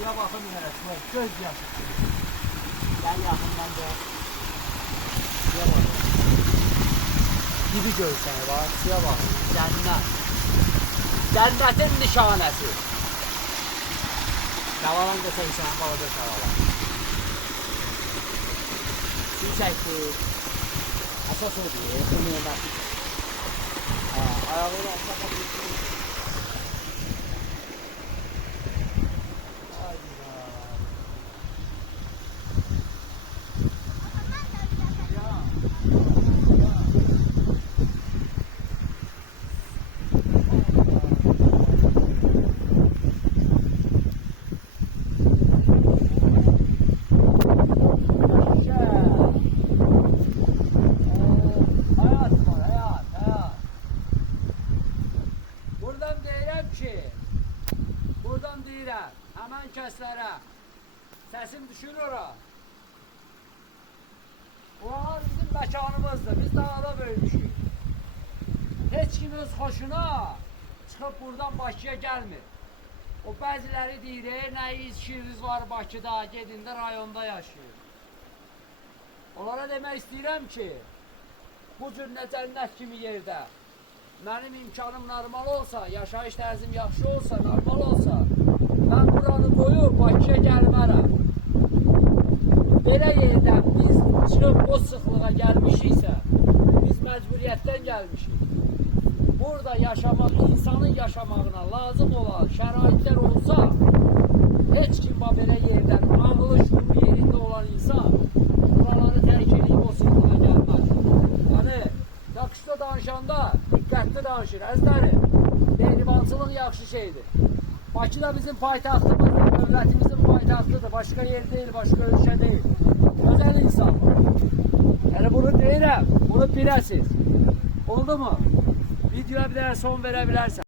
Suya bakın yine, göz yaşı. Gel yakından da suya bak. Gibi görsen var, suya bak. Cennet. Cennetin nişanesi. Şavalan desen sen balaca şavalan. Su çekti. Asas oldu. Kımıyor da. Ayağıyla asas oldu. Buradan deyirəm, həmən kəslərə səsim düşür ora. Oralar bizim məkanımızdır, biz dağda böyümüşük. Heç kim öz xoşuna çıxıb buradan Bakıya gəlmir. O bəziləri deyir, nə işiniz var Bakıda, gedin də rayonda yaşayır. Onlara demək istəyirəm ki, bu cür nə cənnət kimi yerdə mənim imkanım normal olsa, yaşayış tərzim yaxşı olsa, normal olsa, mən buranı qoyub Bakıya gəlmərəm. Belə yerdən biz çıxıb o sıxlığa gəlmişiksə, biz məcburiyyətdən gəlmişik. Burada yaşamaq, insanın yaşamağına lazım olan şəraitlər olsa, heç kim belə yerdən, ağlı şuur yerində olan insan, buraları tərk edib o sıxlığa gəlməz. Yəni, Nakışda danışanda diqqətli danışır, əzləri. Mehribançılıq yaxşı şeydir. Bakı da bizim paytaxtımızdır, dövlətimizin paytaxtıdır. Başqa yer deyil, başqa ölkə deyil. Gözəl insanlar. Yəni bunu deyirəm, bunu biləsiniz. Oldu mu? Videoya bir dənə son verə bilərsən.